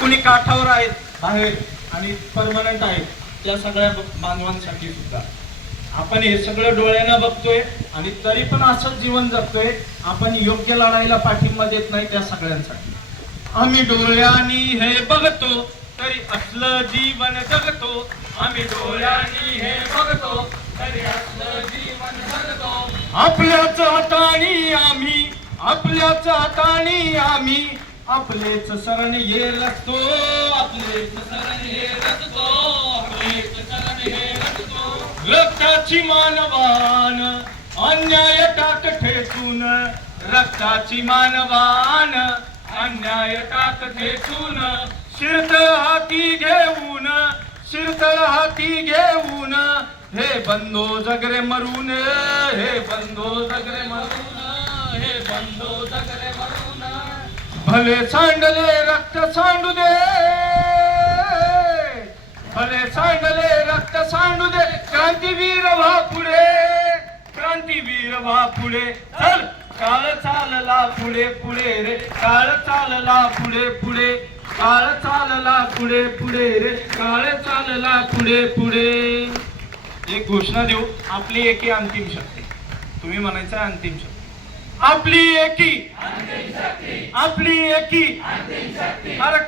कुणी काठावर आहेत बाहेर आणि परमनंट आहेत, त्या सगळ्या बांधवांसाठी सुद्धा आपण हे सगळं डोळ्यानं बघतोय आणि तरी पण असंच जीवन जगतोय. आपण योग्य लढाईला पाठिंबा देत नाही त्या सगळ्यांसाठी. आम्ही डोळ्यांनी हे बघतो तरी असलं जीवन जगतो. आम्ही डोळ्यांनी हे बघतो तरी असलं जीवन जगतो. आपल्याच हातानी आम्ही, आपल्याच हातानी आम्ही, आपलेच शरण हे रचतो, आपलेच शरण हे रचतो, आपलेच शरण हे रचतो. रक्ताची मानवान अन्याय टाक ठेचून, रक्ताची मानवान अन्याय टाक ठेचून. शिरतळ हाती घेऊन, शिरतळ हाती घेऊन, हे बंधो जगरे मरून, हे बंधो जगरे मरून, हे बंधो जगरे मरून. भले सांडले रक्त सांडू दे, भले सांडले रक्त सांडू दे. क्रांतीवीर व्हा पुढे, क्रांतीवीर व्हा पुढे. चल काळ चालला पुढे पुढे रे, काळ चालला पुढे पुढे, काळ चालला पुढे पुढे रे, काळ चालला पुढे पुढे. एक घोषणा देऊ, आपली एकी अंतिम शक्ती. तुम्ही म्हणायचं अंतिम शक्ती. आपली एकी, आपली एकी. अरे